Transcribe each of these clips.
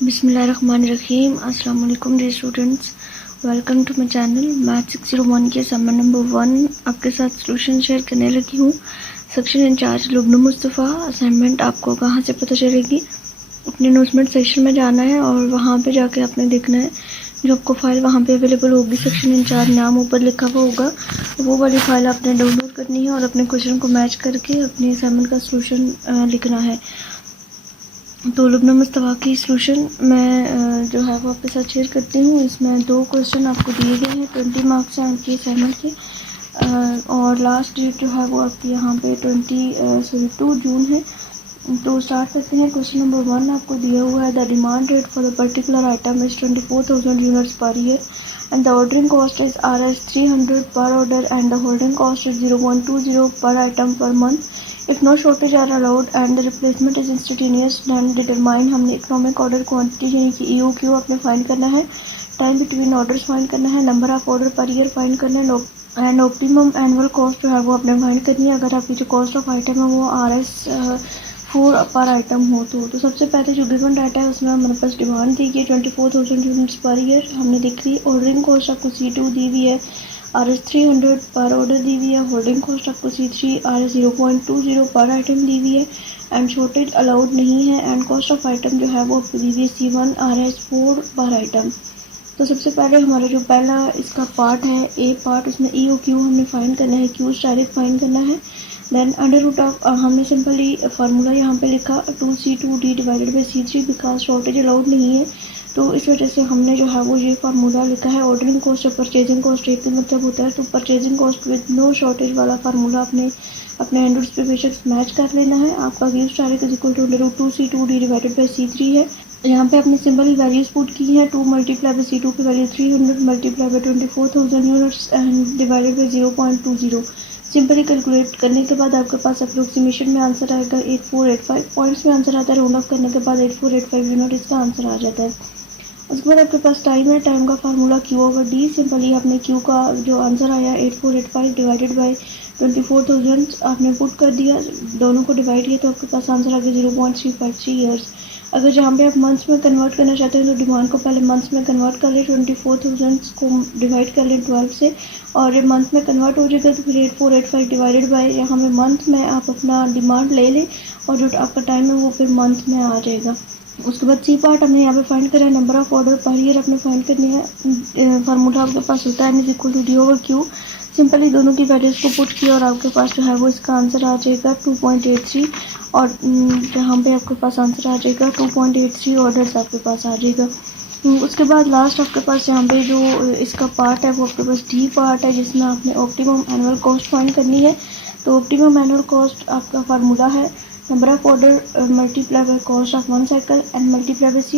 बिस्मिल्लाहिर्रहमानिर्रहीम। अस्सलाम वालेकुम dear students, welcome to my channel. Math 601 के असाइनमेंट नंबर 1 आपके साथ सॉल्यूशन शेयर करने लगी हूँ। Section incharge Lubna Mustafa. Assignment आपको कहाँ से पता चलेगी? अपने नोट्समेंट सेक्शन में जाना है और वहाँ पे जाके आपने देखना है जो आपको फाइल वहाँ पे अवेलेबल होगी। सेक्शन इंचार्ज नाम ऊपर लिखा हुआ होगा, वो वाली फाइल आपने डाउनलोड करनी है और अपने क्वेश्चन को मैच करके अपने असाइनमेंट का सॉल्यूशन लिखना है। तो लुबना मुस्तफ़ा की सॉल्यूशन मैं जो है वो आपके साथ शेयर करती हूँ। इसमें 2 क्वेश्चन आपको दिए गए हैं 20 मार्क्स हैं आपके असाइनमेंट के, और लास्ट डेट जो है वो आपकी यहाँ पे 2 जून है। तो स्टार्ट करते हैं। क्वेश्चन नंबर 1 आपको दिया हुआ है, the demand rate for the particular item is 24,000 units per year and the ordering cost is Rs 300 पर order and the holding cost is 0.20 per item per month. If no shortage are allowed and the replacement is instantaneous, then determine हमने economic order quantity यानी कि EOQ अपने find करना है, time between orders find करना है, number of order per year find करना है, एंड ऑप्टिमम एनुअल कॉस्ट जो है वो अपने फाइंड करनी है अगर आपकी जो कॉस्ट ऑफ आइटम है वो Rs 4 पर आइटम हो। तो सबसे पहले जो गिवन डाटा है उसमें हमारे पास डिमांड दी गई 24,000 यूनिट्स पर ईयर हमने देख ली। ऑर्डरिंग कॉस्ट आपको C2 दी हुई है, Rs 300 पर ऑर्डर दी हुई है, होल्डिंग कॉस्ट आपको C3 Rs 0.20 पर आइटम दी हुई है एंड शॉर्टेज अलाउड नहीं है एंड कॉस्ट ऑफ आइटम जो है वो आपको दी हुई है C1 Rs 4 पर आइटम। तो सबसे पहले हमारा जो पहला इसका पार्ट है ए पार्ट, उसमें EOQ हमने फाइंड करना है, Q डायरेक्ट फाइंड करना है। देन अंडर रूट ऑफ हमने सिंपली फार्मूला यहाँ पे लिखा 2C2D divided by C3 because shortage allowed नहीं है, तो इस वजह से हमने जो है वो ये फार्मूला लिखा है। ऑर्डरिंग कॉस्ट और परचेजिंग कॉस्ट एक ही मतलब होता है, तो purchasing cost with no shortage वाला फार्मूला अपने हैंड्स पे बेशक मैच कर लेना है। आपका Q direct is equal to under root 2C2D divided by C3 है। यहाँ पे आपने सिंपल वैल्यूज पुट की है, 2 मल्टीप्लाई बाई C2 की value 300 multiply by 24,000 units and divided by 0.20। Simply calculate करने के बाद आपके पास अप्रोक्सीमेशन में आंसर आएगा 8485। पॉइंट्स में आंसर आता है, राउंड ऑफ करने के बाद 8485 यूनिट इसका आंसर आ जाता है। उसके बाद आपके पास टाइम है, टाइम का फार्मूला Q/D। सिंपली आपने Q का जो आंसर आया 8485 डिवाइडेड बाई 24,000 आपने पुट कर दिया, दोनों को डिवाइड किया तो आपके पास आंसर आ गया 0.353 ईयर्स। अगर जहाँ पे आप मंथ्स में कन्वर्ट करना चाहते हैं तो डिमांड को पहले मंथ्स में कन्वर्ट कर ले, 24,000 को डिवाइड कर लें 12 से, और जब मंथ में कन्वर्ट हो जाएगा तो फिर 8485 डिवाइडेड बाई यहाँ पे मंथ में आप अपना डिमांड ले लें और जो आपका टाइम है वो फिर मंथ में आ जाएगा। उसके बाद सी पार्ट हमने यहाँ पे फाइंड करा है, number of order per year अपने फाइंड करनी है। फार्मूला आपके पास होता है N=D/Q। सिंपली दोनों की वैल्यूज को पुट किया और आपके पास जो है वो इसका आंसर आ जाएगा 2.83, और जहाँ पे आपके पास आंसर आ जाएगा 2.83 ऑर्डर्स आपके पास आ जाएगा। उसके बाद लास्ट आपके पास यहाँ पे जो इसका पार्ट है वो आपके पास डी पार्ट है जिसमें आपने ऑप्टिमम एनुअल कॉस्ट फाइंड करनी है। तो ऑप्टिमम एनुअल कॉस्ट आपका फार्मूला है number of order multiply by cost of one cycle and multiply by C'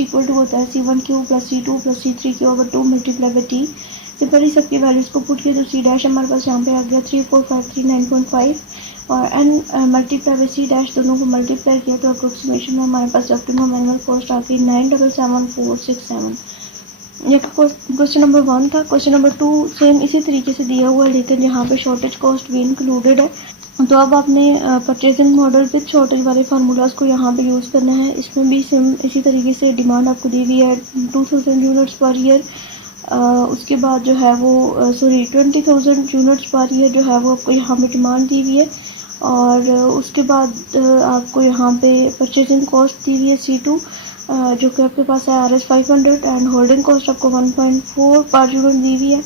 equal to होता है C1Q plus C2 plus C3Q/2 multiply by T। Simply सबकी values को put किया तो C' हमारे पास यहाँ पे आ गया 34539.5 और n मल्टीप्लाई बाय C' दोनों को मल्टीप्लाई किया तो अप्रोक्सीमेशन में हमारे पास ऑप्टिमम एनुअल कॉस्ट आ गई 977,467। ये क्वेश्चन नंबर 1 था। क्वेश्चन नंबर 2 सेम इसी तरीके से दिया हुआ है लेकिन यहाँ पे शॉर्टेज कॉस्ट भी इंक्लूडेड है। तो अब आपने परचेजिंग मॉडल विद शॉर्टेज वाले फार्मूलाज को यहाँ पे यूज़ करना है। इसमें भी सेम इसी तरीके से डिमांड आपको दी हुई है 2000 यूनिट्स पर ईयर। उसके बाद जो है वो 20,000 यूनिट्स पर ईयर जो है वो आपको यहाँ पे डिमांड दी हुई है, और उसके बाद आपको यहाँ पे परचेजिंग कॉस्ट दी हुई है C2 जो कि आपके पास है Rs 500 एंड होल्डिंग कॉस्ट आपको 1.4 पर यूनिट दी हुई है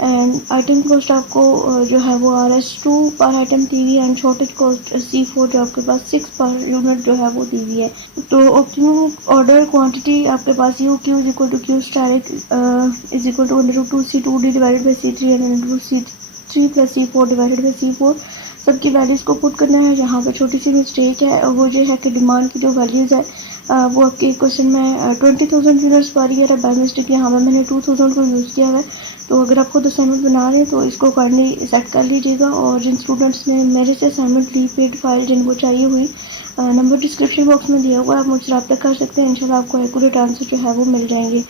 एंड आइटम कॉस्ट आपको जो है वो Rs 2 पर आइटम दी हुई है एंड शॉर्टेज कॉस्ट C4 जो आपके पास 6 पर यूनिट जो है वो दी हुई है। तो ऑप्टिमम ऑर्डर क्वांटिटी आपके पास EOQ is equal to Q direct is equal to under root 2C2D divided by C3 and under root C3 plus C4 divided by C4। सबकी वैल्यूज को पुट करना है। यहाँ पे छोटी सी मिस्टेक है और वो ये है कि डिमांड की जो वैल्यूज है वो आपके क्वेश्चन में 20,000 यूनिट्स पर ईयर है, बाय मिस्टेक यहाँ पे मैंने 2,000 को यूज़ किया है। तो अगर आप खुद असाइनमेंट बना रहे हैं तो इसको अकॉर्डिंगली सेट कर लीजिएगा, और जिन स्टूडेंट्स ने मेरे से असाइनमेंट ली पेड फाइल जिनको चाहिए हुई नंबर डिस्क्रिप्शन बॉक्स में दिया हुआ है, आप मुझसे रब्ता कर सकते हैं। इंशाल्लाह आपको एक्यूरेट आंसर जो है वो मिल जाएंगे।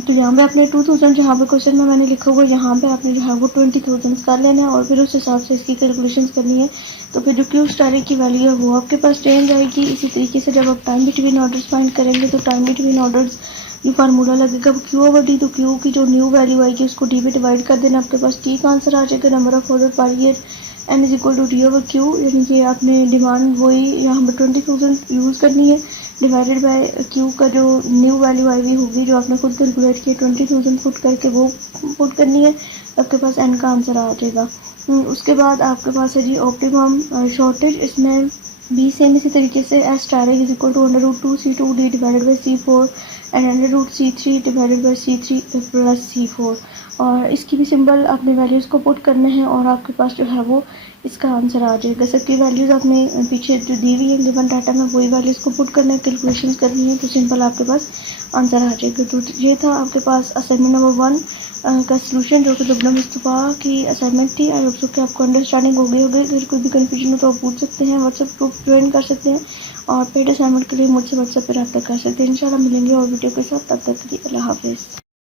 तो यहाँ पे आपने 2000 जहाँ पे क्वेश्चन में मैंने लिखा हुआ यहाँ पे आपने जो है वो 20,000 कर लेना है और फिर उस हिसाब से इसकी कैलकुलेशंस करनी है। तो फिर जो क्यू स्टार की वैल्यू है वो आपके पास चेंज आएगी। इसी तरीके से जब आप टाइम बिटवीन ऑर्डर्स फाइंड करेंगे तो टाइम बिटवीन ऑर्डर्स जो फार्मूला लगेगा वो क्यू ओवर डी, तो क्यू की जो न्यू वैल्यू आएगी उसको डी पे डिवाइड कर देना, आपके पास टी का आंसर आ जाएगा। Number of order per year N is equal to D over Q, यानी कि आपने डिमांड वही यहाँ पर 20,000 यूज़ करनी है डिवाइडेड बाय क्यू का जो न्यू वैल्यू आई हुई होगी जो आपने खुद कैलकुलेट किया 20,000 पुट करके वो पुट करनी है, आपके पास एन का आंसर आ जाएगा। उसके बाद आपके पास है जी ऑप्टिमम शॉर्टेज, इसमें बी सेम इसी तरीके से S star is equal to √2 C2 D divided by C4 and √C3 divided by C3 plus C4, और इसकी भी सिंबल आपने वैल्यूज़ को पुट करने हैं और आपके पास जो है वो इसका आंसर आ जाएगा। सबकी वैल्यूज़ आपने पीछे जो दी हुई है गिवन डाटा में वही वैल्यूज़ को पुट करना है, कैलकुलेशन करनी है, तो सिंपल आपके पास आंसर आ जाएगा। तो ये था आपके पास असाइनमेंट नंबर 1 का सलूशन जो कि लुबना मुस्तफ़ा की असाइनमेंट थी। आई होप सो कि आपको अंडरस्टैंडिंग हो गई होगी। अगर कोई भी कन्फ्यूजन हो तो आप पूछ सकते हैं, व्हाट्सएप ग्रुप ज्वाइन कर सकते हैं और पेड असाइनमेंट के लिए मुझसे व्हाट्सएप पर रब्ता कर सकते हैं। इंशाल्लाह मिलेंगे और वीडियो के साथ, तब तक के लिए अल्लाह हाफिज़।